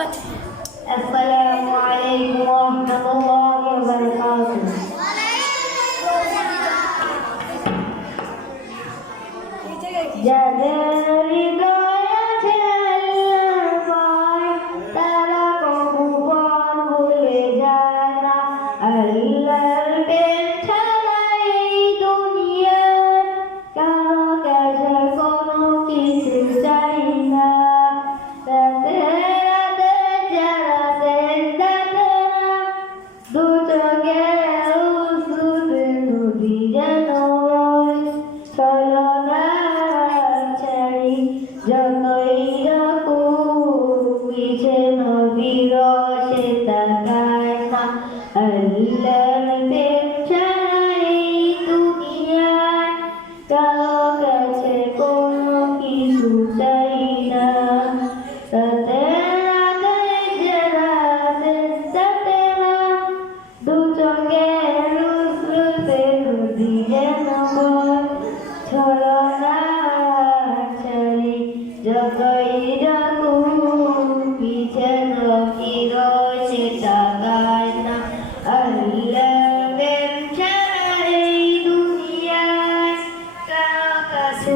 Assalamualaikum warahmatullahi wabarakatuh. যাদের হৃদয় আছে আল্লাহর ভয়, তারা কখনো ভুলে যায় না আল্লাহর প্রেম ছাড়া এই দুনিয়ায় কারো কাছে কোনো কিছু চাই না। রাতে রাতে যারা সেজদাতে না, দু চোখে অশ্রুতে নদী যেন বয়। ছলনা ছাড়ি যতই রাখুক পিছে নবীর সে তাকায় না আল্লাহর প্রেম ছাড়া এই দুনিয়ায় কারো কাছে কোনো কিছু চাই না। রাতে রাতে যারা সেজদাতে না, দু চোখের অশ্রুতে নদী যেন বয়। ছলনা ছাড়ি যতই রাখুক পিছে নবীর সে তাকায় না আল্লাহর প্রেম ছাড়া এই দুনিয়ায় কারো কাছে